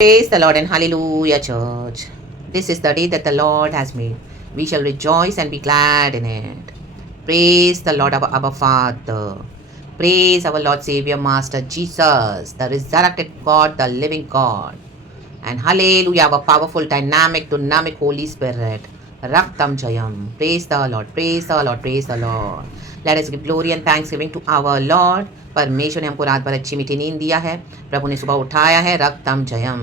Praise the Lord and hallelujah, church. This is the day that the Lord has made. We shall rejoice and be glad in it. Praise the Lord, our Father. Praise our Lord, Savior, Master Jesus, the resurrected God, the living God. And hallelujah, our powerful, dynamic Holy Spirit. Raktam Jayam. Praise the Lord, praise the Lord, praise the Lord. Let us give glory and thanksgiving to our Lord. परमेश्वर ने हमको रात भर अच्छी मीठी नींद दिया है, प्रभु ने सुबह उठाया है, रक्तम जयम।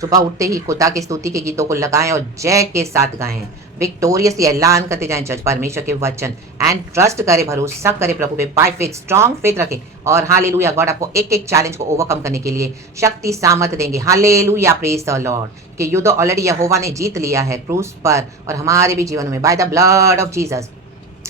सुबह उठते ही खुदा की स्तुति के गीतों को लगाएं और जय के साथ गाएं, विक्टोरियसली ऐलान करते जाएं चर्च परमेश्वर के वचन, एंड ट्रस्ट करें, भरोसा करें प्रभु पे, बाय फेथ, स्ट्रॉन्ग फेथ रखें। और हालेलुया, गॉड आपको एक एक चैलेंज को ओवरकम करने के लिए शक्ति सामर्थ देंगे। हालेलुया, प्रेज द लॉर्ड, कि युद्ध ऑलरेडी यहोवा ने जीत लिया है क्रूस पर और हमारे भी जीवन में, bye the blood of Jesus,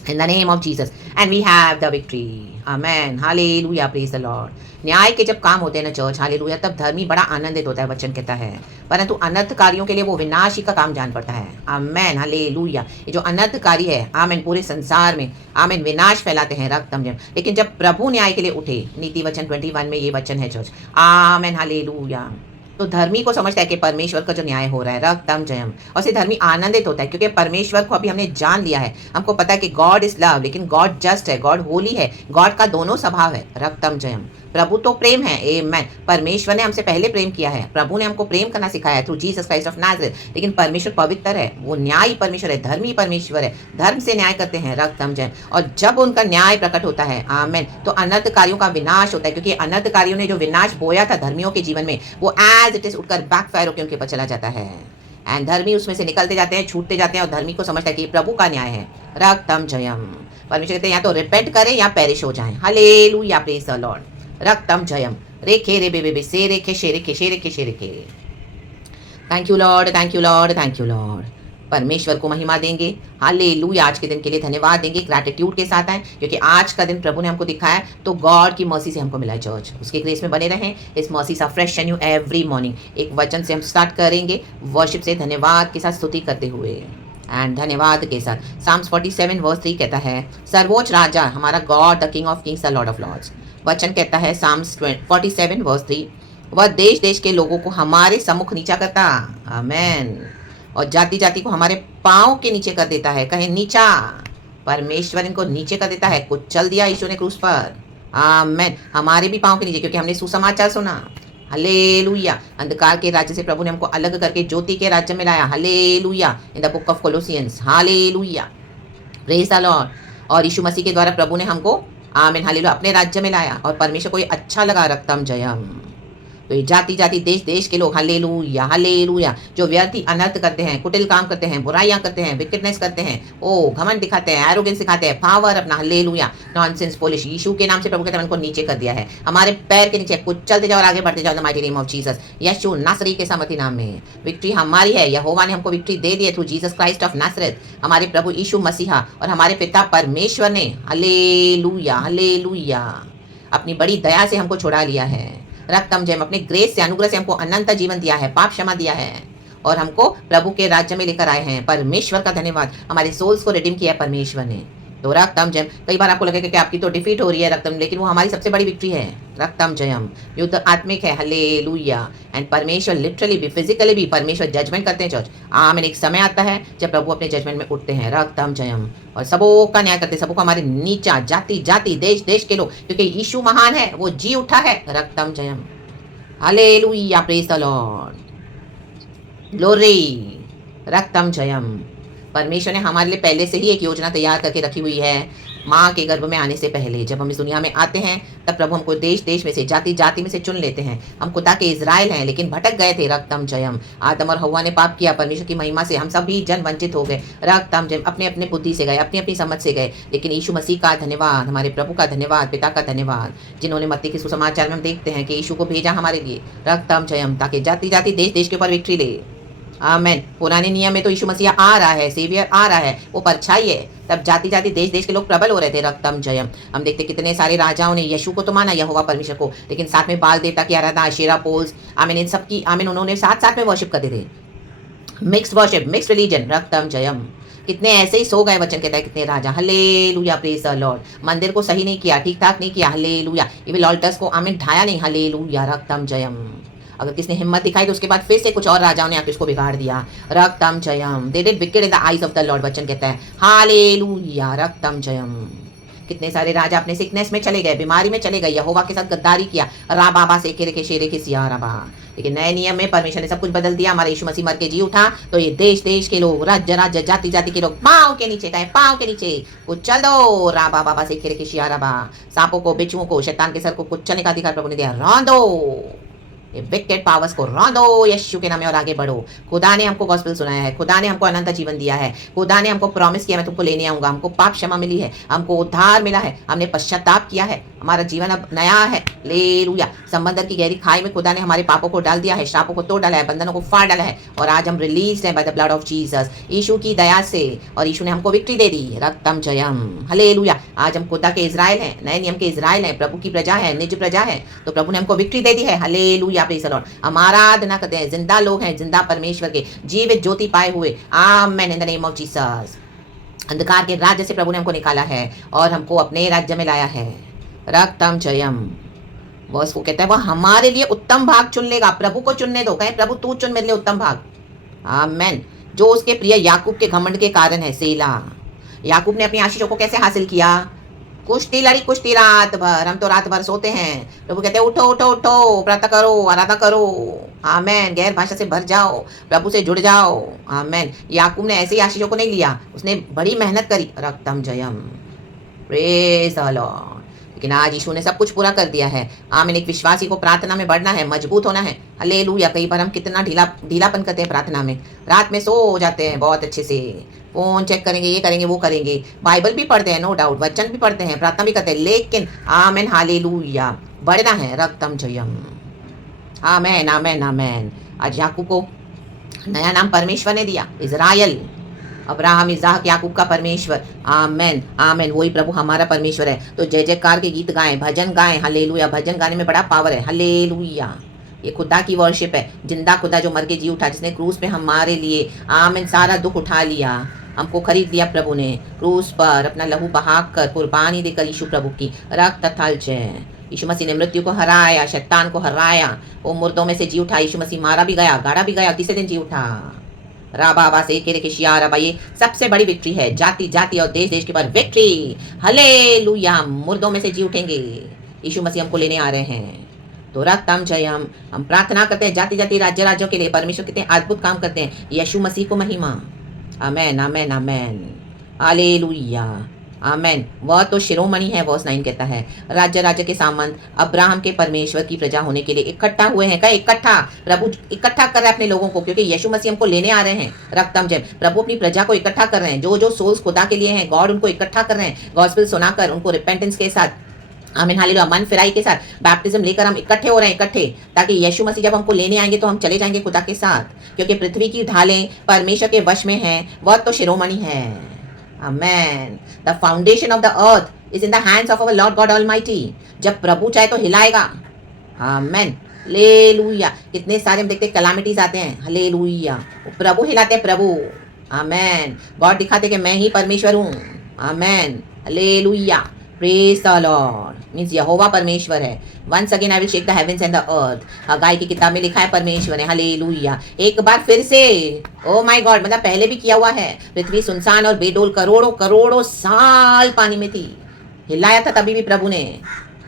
in the name of Jesus, and we have the victory. Amen. Hallelujah. Praise the Lord. न्याय के जब काम होते हैं ना चर्च, हालेलुया, तब धर्मी बड़ा आनंदित होता है, वचन कहता है, परंतु अनर्थकारियों के लिए वो विनाश ही का काम जान पड़ता है। आमेन, हालेलुया। ये जो अनर्थकारी है, आमेन, पूरे संसार में, आमेन, विनाश फैलाते हैं, रक्तम जम। लेकिन जब प्रभु न्याय के लिए उठे, नीति वचन 21 में ये वचन है चर्च, आमेन, हालेलुया, तो धर्मी को समझता है कि परमेश्वर का जो न्याय हो रहा है, रक्तम जयम, और से धर्मी आनंदित होता है, क्योंकि परमेश्वर को अभी हमने जान लिया है। हमको पता है कि गॉड इज लव, लेकिन गॉड जस्ट है, गॉड होली है, गॉड का दोनों स्वभाव है, रक्तम जयम। प्रभु तो प्रेम है, आमेन। परमेश्वर ने हमसे पहले प्रेम किया है, प्रभु ने हमको प्रेम करना सिखाया है through Jesus Christ of Nazareth. लेकिन परमेश्वर पवित्र है, वो न्यायी परमेश्वर है, धर्मी परमेश्वर है, धर्म से न्याय करते हैं, रक्तम जयम। और जब उनका न्याय प्रकट होता है, आमेन, तो अनर्थकारियों का विनाश होता है, क्योंकि अनर्थकारियों ने जो विनाश बोया था धर्मियों के जीवन में, वो एज इट इज उठकर बैकफायर होकर उनके ऊपर चला जाता है, एंड धर्मी उसमें से निकलते जाते हैं, छूटते जाते हैं, और धर्मी को समझता है कि प्रभु का न्याय है, रक्तम जयम। परमेश्वर कहते हैं या तो रिपेंट करें या पेरिश हो जाएं। हालेलुया, प्रेज द लॉर्ड, रक्तम जयम। रेखे रे बेबे से रेखे शे रेखे शे रेखे शे रेखे। Thank you Lord, thank you Lord, thank you Lord. परमेश्वर को महिमा देंगे, हालेलुया। आज के दिन के लिए धन्यवाद देंगे, ग्रैटिट्यूड के साथ आए, क्योंकि आज का दिन प्रभु ने हमको दिखाया, तो गॉड की मर्सी से हमको मिला है चर्च। उसके ग्रेस में बने रहें, इस मर्सी सा fresh and new every morning. एक वचन से हम स्टार्ट करेंगे, वर्शिप से, धन्यवाद के साथ स्तुति करते हुए, एंड धन्यवाद के साथ। साम्स 47 वर्स 3 कहता है, सर्वोच्च राजा हमारा God, the king of kings, the lord of lords. वचन कहता है साम्स 47 वर्स 3, वह देश देश के लोगों को हमारे सम्मुख नीचा करता, आमेन, और जाति जाति को हमारे पाँव के नीचे कर देता है। कहे नीचा, परमेश्वर इनको नीचे कर देता है, कुचल दिया यीशु ने क्रूस पर, आमेन, हमारे भी पाँव के नीचे, क्योंकि हमने सुसमाचार सुना। हालेलुया, अंधकार के राज्य से प्रभु ने हमको अलग करके ज्योति के राज्य में लाया। Hallelujah, in the book of Colossians. Hallelujah, praise the Lord. और यीशु मसीह के द्वारा प्रभु ने हमको, आमीन, हालेलुया, अपने राज्य में लाया, और परमेश्वर को ये अच्छा लगा, रक्तम जयम। तो ये जाति जाति देश देश के लोग, हालेलुया, हालेलुया, जो व्यर्थी अनर्थ करते हैं, कुटिल काम करते हैं, बुराइयां करते हैं, विकेटनेस करते हैं, ओ घमंड दिखाते हैं, एरोगेंस दिखाते हैं, पावर अपना, हालेलुया, नॉनसेंस, पोलिश, यीशु के नाम से प्रभु कहते हैं उनको नीचे कर दिया है, हमारे पैर के नीचे। कुछ चलते जाओ और आगे बढ़ते जाओ, the mighty name of Jesus, यीशु नासरी के सामर्थी नाम में। विक्ट्री हमारी है, यहोवा ने हमको विक्ट्री दे दी है थ्रू जीसस क्राइस्ट ऑफ नासरेथ, हमारे प्रभु यीशु मसीहा और हमारे पिता परमेश्वर ने, हालेलुया, हालेलुया, अपनी बड़ी दया से हमको छुड़ा लिया है, रक्तम जयम। अपने ग्रेस से, अनुग्रह से हमको अनंत जीवन दिया है, पाप क्षमा दिया है, और हमको प्रभु के राज्य में लेकर आए हैं। परमेश्वर का धन्यवाद, हमारे सोल्स को रिडीम किया है परमेश्वर ने, तो रक्तम जयम। कई बार आपको लगेगा कि आपकी तो डिफीट हो रही है रक्तम, लेकिन वो हमारी सबसे बड़ी विक्ट्री है, रक्तम जयम। युद्ध आत्मिक है, हालेलुया, एंड परमेश्वर लिटरली भी, फिजिकली भी परमेश्वर जजमेंट करते हैं चर्च। आमीन, एक समय आता है जब प्रभु अपने जजमेंट में उठते हैं, रक्तम जयम, और सबों का न्याय करते हैं, सबों को हमारे नीचा, जाति जाति देश देश के लोग, क्योंकि यीशु महान है, वो जी उठा है, रक्तम जयम। Hallelujah, praise the Lord, glory, रक्तम जयम। परमेश्वर ने हमारे लिए पहले से ही एक योजना तैयार करके रखी हुई है, माँ के गर्भ में आने से पहले। जब हम इस दुनिया में आते हैं, तब प्रभु हमको देश देश में से, जाति जाति में से चुन लेते हैं। हम खुदा के इज़राइल हैं, लेकिन भटक गए थे, रक्तम जयम। आदम और हव्वा ने पाप किया, परमेश्वर की महिमा से हम सभी जन वंचित हो गए, रक्तम जयम। अपने अपने बुद्धि से गए, अपनी अपनी समझ से गए, लेकिन यीशु मसीह का धन्यवाद, हमारे प्रभु का धन्यवाद, पिता का धन्यवाद, जिन्होंने मत्ती के सुसमाचार में हम देखते हैं कि यीशु को भेजा हमारे लिए, रक्तम जयम, ताकि जाति जाति देश देश के ऊपर विक्ट्री ले। आमेन। पुराने नियम में तो यीशु मसीह आ रहा है, सेवियर आ रहा है, वो परछाई है, तब जाति जाति देश देश के लोग प्रबल हो रहे थे, रक्तम जयम। हम देखते कितने सारे राजाओं ने यीशु को तो माना, यहोवा परमेश्वर को, लेकिन साथ में बाल देवता की आराधना, अशेरा पोल्स, आमीन, इन सब की, आमीन, उन्होंने साथ साथ में वर्शिप करते थे, mixed worship, mixed religion, रक्तम Jayam. कितने ऐसे ही सो गए, वचन कहता है, कितने राजा, हालेलुया, प्रेज द लॉर्ड। मंदिर को सही नहीं किया, ठीक ठाक नहीं किया, हालेलुया, इविल ऑल्टर्स को, आमीन, ढाया नहीं, हालेलुया, रक्तम जयम। अगर किसने हिम्मत दिखाई तो उसके बाद फिर से कुछ और राजाओं ने आके उसको बिगाड़ दिया। रक्तम जयम, they did wicked in the eyes of the Lord, वचन कहता है हालेलुया, रक्तम जयम। कितने सारे राजा अपने सिकनेस में चले गए, बीमारी में चले गए, यहोवा के साथ गद्दारी किया, रा बाबा से के शेरे के सिया रबा। लेकिन नए नियम में परमेश्वर ने सब कुछ बदल दिया। हमारे यीशु मसीह मर के जी उठा तो ये देश देश के लोग, राज्य राज्य, जाति जाति के लोग पाँव के नीचे, कहे पाँव के नीचे कुचल दो, रा बाबा से के सिया रबा। सांपों को, बिच्छुओं को, शैतान के सर को कुचलने का अधिकार प्रभु ने दिया। रौंदो विकेट पावर्स को, रौंदो यीशु के नाम में और आगे बढ़ो। खुदा ने हमको गॉस्पेल सुनाया है, खुदा ने हमको अनंत जीवन दिया है, खुदा ने हमको प्रॉमिस किया मैं तुमको लेने आऊंगा। हमको पाप क्षमा मिली है, हमको उद्धार मिला है, हमने पश्चाताप किया है, हमारा जीवन अब नया है। लेलुया। समंदर की गहरी खाई में खुदा ने हमारे पापों को डाल दिया है, श्रापों को तोड़ डाला है, बंधनों को फाड़ डाला है, और आज हम रिलीज हैं by the blood of Jesus, यीशु की दया से। और यीशु ने हमको विक्ट्री दे दी। रक्तम जयम, हालेलुया। आज हम खुदा के इजराइल हैं, नए नियम के इजराइल हैं, प्रभु की प्रजा है, निज प्रजा है, तो प्रभु ने हमको विक्ट्री दे दी है। Hallelujah, praise the Lord. हम आराधना करते हैं, जिंदा लोग हैं, जिंदा परमेश्वर के जीवित ज्योति पाए हुए। Amen, in the name of Jesus. अंधकार के राज्य से प्रभु ने हमको निकाला है और हमको अपने राज्य में लाया है। रक्तम जयम, वर्स को कहता है वह हमारे लिए उत्तम भाग चुन लेगा। प्रभु को चुनने दो, कहे प्रभु तू चुन मेरे लिए उत्तम भाग। आमेन। जो उसके प्रिय याकूब के घमंड के कारण है। सेला। याकूब ने अपनी आशीषों को कैसे हासिल किया? कुश्ती लड़ी, कुश्ती रात भर। हम तो रात भर सोते हैं। प्रभु कहते हैं उठो उठो उठो, प्रार्थना करो, आराधना करो। आमेन। गैर भाषा से भर जाओ, प्रभु से जुड़ जाओ। आमेन। याकूब ने ऐसे ही आशीषों को नहीं लिया, उसने बड़ी मेहनत करी। रक्तम जयम, प्रेज द लॉर्ड। लेकिन आज यीशु ने सब कुछ पूरा कर दिया है। आमीन। एक विश्वासी को प्रार्थना में बढ़ना है, मजबूत होना है। हालेलुया। कई बार हम कितना ढीलापन करते हैं प्रार्थना में, रात में सो जाते हैं बहुत अच्छे से, फोन चेक करेंगे, ये करेंगे, वो करेंगे, बाइबल भी पढ़ते हैं, नो डाउट, वचन भी पढ़ते हैं, प्रार्थना भी करते हैं, लेकिन आमेन, हालेलुया, बढ़ना है। रक्तम जयम, आमेन आमेन आमेन। आज याकूब को नया नाम परमेश्वर ने दिया, इजराइल। अब्राहम, इज़हाक, याकूब का परमेश्वर। आमेन आमेन। वही प्रभु हमारा परमेश्वर है। तो जय जयकार के गीत गाएं, भजन गाएं। हालेलुया। भजन गाने में बड़ा पावर है। हालेलुया। ये खुदा की वर्शिप है, जिंदा खुदा जो मर के जी उठा, जिसने क्रूस पे हमारे लिए आमेन सारा दुख उठा लिया, हमको खरीद दिया प्रभु ने क्रूस पर, अपना लहू बहा कर, कुर्बानी देकर। यीशु प्रभु की रक्त थल जय। यीशु मसीह ने मृत्यु को हराया, शैतान को हराया, वो मुर्दों में से जी उठा। यीशु मसीह मारा भी गया, गाड़ा भी गया, तीसरे दिन जी उठा। राबा से के रेखे शिया रबा। ये सबसे बड़ी विक्ट्री है, जाति जाति और देश देश के ऊपर विक्ट्री। हालेलुया। मुर्दों में से जी उठेंगे, यीशु मसीह हमको लेने आ रहे हैं। तो रक्तम जयम। हम प्रार्थना करते हैं जाति जाति राज्य राज्यों के लिए। परमेश्वर कितने अद्भुत काम करते हैं। यीशु मसीह को महिमा। आमेन आमेन आमेन। हालेलुया। आमेन। वह तो शिरोमणि है, वर्स 9 कहता है, राज्य राज्य के सामंत अब्राहम के परमेश्वर की प्रजा होने के लिए इकट्ठा हुए हैं। क्या इकट्ठा? प्रभु इकट्ठा कर रहे हैं अपने लोगों को, क्योंकि यीशु मसीह हमको लेने आ रहे हैं। रक्तम जय। प्रभु अपनी प्रजा को इकट्ठा कर रहे हैं, जो जो सोल्स खुदा के लिए हैं, गॉड उनको इकट्ठा कर रहे हैं, गॉस्पेल सुनाकर, उनको रिपेंटेंस के साथ, आमीन, हालेलुया, मन फिराई के साथ, बैप्टिज्म लेकर हम इकट्ठे हो रहे हैं, इकट्ठे, ताकि यीशु मसीह जब हमको लेने आएंगे तो हम चले जाएंगे खुदा के साथ, क्योंकि पृथ्वी की ढालें परमेश्वर के वश में हैं, वह तो शिरोमणि है। Amen. The foundation of the earth is in the hands of our Lord God almighty. जब प्रभु चाहे तो हिलाएगा। आमेन, हालेलुया। कितने सारे हम देखते कैलामिटीज आते हैं, हालेलुया, प्रभु हिलाते हैं, प्रभु। आमेन। गॉड दिखाते कि मैं ही परमेश्वर हूँ। Amen, hallelujah, praise the Lord. Means यहोवा परमेश्वर है। Once again I will shake the heavens and the earth. हगाई की किताब में लिखा है परमेश्वर है। हालेलुया। एक बार फिर से, ओ माय गॉड, मतलब पहले भी किया हुआ है। पृथ्वी सुनसान और बेडोल करोड़ों करोड़ों साल पानी में थी, हिलाया था तभी भी प्रभु ने।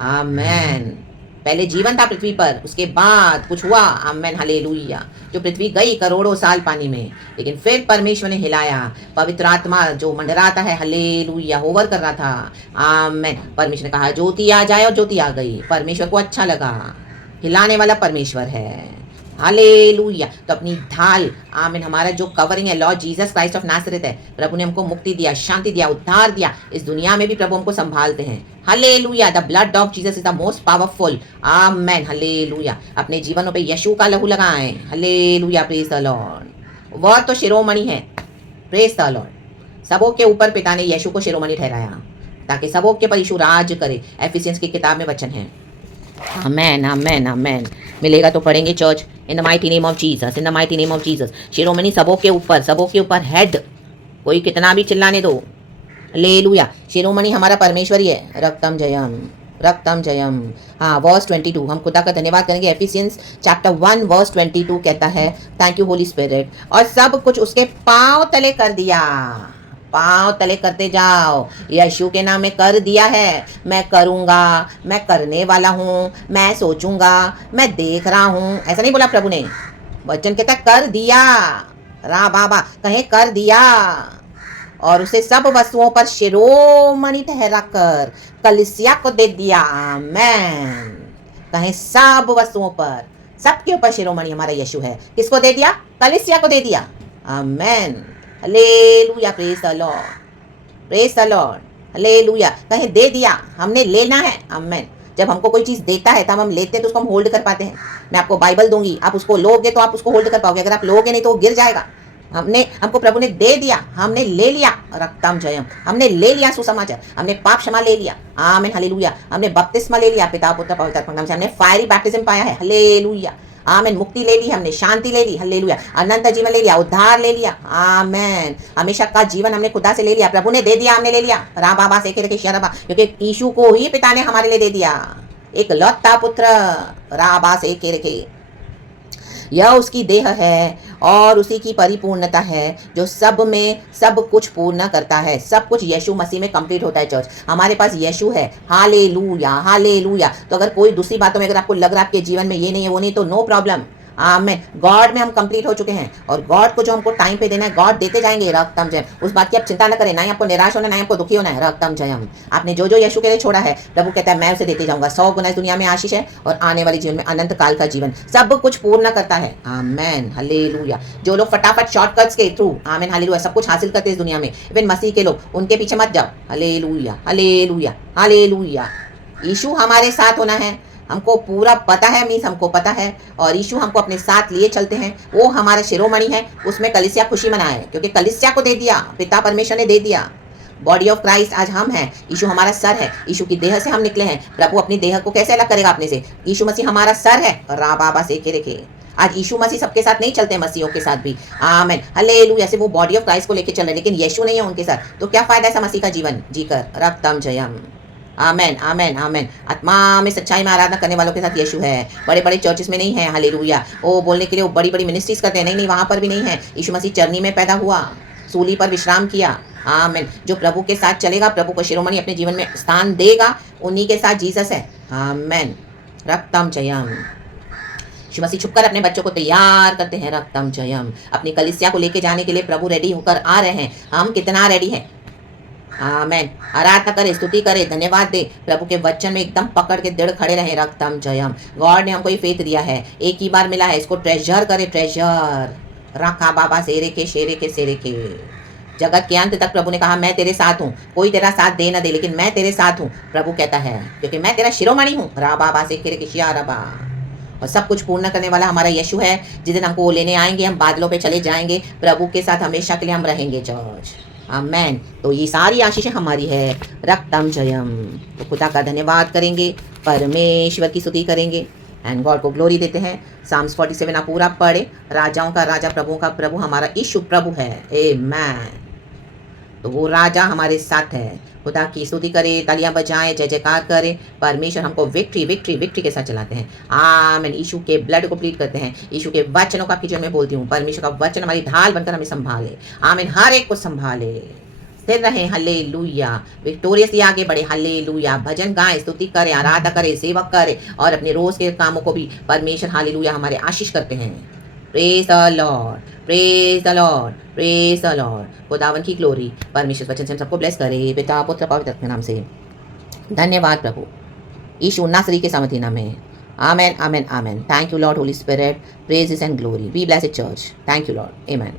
आमेन। पहले जीवन था पृथ्वी पर, उसके बाद कुछ हुआ। आमेन, हालेलुया। जो पृथ्वी गई करोड़ों साल पानी में, लेकिन फिर परमेश्वर ने हिलाया। पवित्र आत्मा जो मंडराता है, हालेलुया, होवर कर रहा था। आमेन। परमेश्वर ने कहा ज्योति आ जाए, और ज्योति आ गई। परमेश्वर को अच्छा लगा, हिलाने वाला परमेश्वर है। हालेलुया। तो अपनी ढाल, आमीन, हमारा जो कवरिंग है, लॉर्ड जीसस क्राइस्ट ऑफ नासरत है। प्रभु ने हमको मुक्ति दिया, शांति दिया, उद्धार दिया। इस दुनिया में भी प्रभु हमको संभालते हैं। Hallelujah. The blood of Jesus is the most powerful. Amen, hallelujah. अपने जीवनों पे यीशु का लहू लगाएं। Hallelujah, praise the Lord. वह तो शिरोमणि है, प्रेज द लॉर्ड। सबों के ऊपर पिता ने यीशु को शिरोमणि ठहराया, ताकि सबों के पर यीशु राज करे। एफिसियंस की किताब में वचन है। आमेन आमेन आमेन। मिलेगा तो पढ़ेंगे church. In the mighty name of Jesus, in the mighty name of Jesus. शिरोमणि सबों के ऊपर, सबों के ऊपर हेड। कोई कितना भी चिल्लाने दो, हालेलुया। शिरोमणि हमारा परमेश्वर ही है। रक्तम जयम, रक्तम जयम। हाँ, वर्स 22 हम खुदा का धन्यवाद करेंगे। एफिसियंस चैप्टर 1 वर्स 22 कहता है, थैंक यू होली स्पिरिट, और सब कुछ उसके पांव तले कर दिया। पांव तले करते जाओ, यीशु के नाम में कर दिया है। मैं करूँगा, मैं करने वाला हूँ, मैं सोचूंगा, मैं देख रहा हूँ, ऐसा नहीं बोला प्रभु ने। वचन कहता कर दिया, रा बाबा कहे कर दिया, और उसे सब वस्तुओं पर शिरोमणि ठहरा कर कलीसिया को दे दिया। आमेन। कहे सब वस्तुओं पर, सबके ऊपर शिरोमणि हमारा यीशु है। किसको दे दिया? कलीसिया को दे दिया। Amen, hallelujah, praise the Lord, praise the Lord, hallelujah. कहे दे दिया, हमने लेना है। आमेन। जब हमको कोई चीज़ देता है तब हम लेते हैं तो उसको हम होल्ड कर पाते हैं। मैं आपको बाइबल दूंगी, आप उसको लोगे तो आप उसको होल्ड कर पाओगे, अगर आप लोगे नहीं तो वो गिर जाएगा। हमको प्रभु ने दे दिया, हमने ले लिया। रक्तम जयम, हमने ले लिया सुसमाचार, हमने पाप क्षमा ले लिया। आमीन, हालेलुया। हमने बपतिस्मा ले लिया पिता पुत्र पवित्र आत्मा नाम से, हमने फायरी बैप्टिज्म पाया है। हालेलुया, आमीन। मुक्ति ले ली हमने, शांति ले ली, हालेलुया। अनंत जीवन ले लिया, उद्धार ले लिया। आमीन। हमेशा का जीवन हमने खुदा से ले लिया, प्रभु ने दे दिया, हमने ले लिया। रा बाबा से रखे शरबा, क्योंकि यीशु को ही पिता ने हमारे लिए दे दिया। एक लौता पुत्र, राबा से रखे, यह उसकी देह है और उसी की परिपूर्णता है जो सब में सब कुछ पूर्ण करता है। सब कुछ यीशु मसीह में कंप्लीट होता है। चर्च, हमारे पास यीशु है। Hallelujah, hallelujah. तो अगर कोई दूसरी बातों में अगर आपको लग रहा है आपके जीवन में ये नहीं है वो नहीं, तो नो प्रॉब्लम। आमेन। गॉड में हम कंप्लीट हो चुके हैं, और गॉड को जो हमको टाइम पे देना है गॉड देते जाएंगे। रक्तम जयम, उस बात की आप चिंता न करें, ना ही आपको निराश होना, ना ही आपको दुखी होना है। रक्तम जयम। आपने जो जो यीशु के लिए छोड़ा है, प्रभु कहता है मैं उसे देते जाऊंगा। 100 गुना इस दुनिया में आशीष है, और आने वाले जीवन में अनंत काल का जीवन सब कुछ पूर्ण करता है। आमेन, हालेलुया। जो लोग फटाफट शॉर्टकट्स के थ्रू, आमेन, हालेलुया, सब कुछ हासिल करते हैं इस दुनिया में, इवन मसीह के लोग, उनके पीछे मत जाओ। Hallelujah, hallelujah, hallelujah. यीशु हमारे साथ होना है, हमको पूरा पता है, मीन्स हमको पता है, और यीशु हमको अपने साथ लिए चलते हैं। वो हमारा शिरोमणि है, उसमें कलीसिया खुशी मनाए, क्योंकि कलीसिया को दे दिया, पिता परमेश्वर ने दे दिया। बॉडी ऑफ क्राइस्ट आज हम हैं, यीशु हमारा सर है, यीशु की देह से हम निकले हैं। प्रभु अपनी देह को कैसे अलग करेगा अपने से? यीशु मसीह हमारा सर है। रा बाबा से रखे, आज यीशु मसीह सबके साथ नहीं चलते, मसीहों के साथ भी। आमेन, हालेलुया। ऐसे वो बॉडी ऑफ क्राइस्ट को लेके चल रहे, लेकिन यीशु नहीं है उनके साथ, तो क्या फायदा ऐसा मसीह का जीवन जीकर? रक्तम जयम। आमेन, आमेन, आमेन। आत्मा में सच्चाई में आराधना करने वालों के साथ यीशु है। बड़े बड़े चर्चेस में नहीं है, हालेलुया। वो बोलने के लिए वो बड़ी बड़ी मिनिस्ट्रीज करते हैं, नहीं नहीं, वहाँ पर भी नहीं है। यीशु मसीह चरनी में पैदा हुआ, सूली पर विश्राम किया। आमेन। जो प्रभु के साथ चलेगा, प्रभु को शिरोमणि अपने जीवन में स्थान देगा, उन्हीं के साथ जीसस है। आमेन, रक्तम जयम। यीशु मसीह छुपकर अपने बच्चों को तैयार करते हैं। रक्तम जयम। अपनी कलीसिया को लेके जाने के लिए प्रभु रेडी होकर आ रहे हैं। हम कितना रेडी हैं? आमेन। आराधना करे, स्तुति करे, धन्यवाद दे, प्रभु के वचन में एकदम पकड़ के दृढ़ खड़े रहे। रक्तम जयम। गॉड ने हमको ये फेथ दिया है, एक ही बार मिला है, इसको ट्रेजर करे, ट्रेजर। रखा बाबा शेरे के शेरे के शेरे के। जगत के अंत तक प्रभु ने कहा मैं तेरे साथ हूँ, कोई तेरा साथ दे ना दे, लेकिन मैं तेरे साथ हूँ, प्रभु कहता है, क्योंकि मैं तेरा शिरोमणि हूँ। रा बाबा से के शिया रबा। और सब कुछ पूर्ण करने वाला हमारा यीशु है। जिस दिन हमको वो लेने आएंगे, हम बादलों पे चले जाएंगे, प्रभु के साथ हमेशा के लिए हम रहेंगे। जॉर्ज, आमेन। तो ये सारी आशीषें हमारी है। रक्तम जयम। तो खुदा का धन्यवाद करेंगे, परमेश्वर की स्तुति करेंगे, एंड गॉड को ग्लोरी देते हैं। साम्स 47 आप पूरा पढ़े। राजाओं का राजा, प्रभुओं का प्रभु हमारा यीशु प्रभु है। आमेन। तो वो राजा हमारे साथ है। खुदा की स्तुति करे, तालियां बजाएं, जय जयकार करें। परमेश्वर हमको विक्ट्री विक्ट्री विक्ट्री के साथ चलाते हैं। आमीन। यीशु के ब्लड को प्लीट करते हैं। यीशु के वचनों का आपकी जीवन में बोलती हूँ, परमेश्वर का वचन हमारी ढाल बनकर हमें संभाले। आमीन। हर एक को संभाले, स्थिर रहे। हालेलुया। विक्टोरियसली आगे बढ़े। हालेलुया। भजन गाएं, स्तुति करें, आराधना करें, सेवक करें, और अपने रोज के कामों को भी परमेश्वर हालेलुया हमारे आशीष करते हैं। Praise the Lord, praise the Lord, praise the Lord. खुदावन की ग्लोरी परमेश्वर वचन से हम सबको ब्लेस करे, पिता पुत्र पवित्र आत्मा के नाम से। धन्यवाद प्रभु, यीशु नासरी के सामर्थी नाम में। Amen, amen, amen. Thank you Lord Holy Spirit, praises and glory. We bless it church. Thank you Lord. Amen.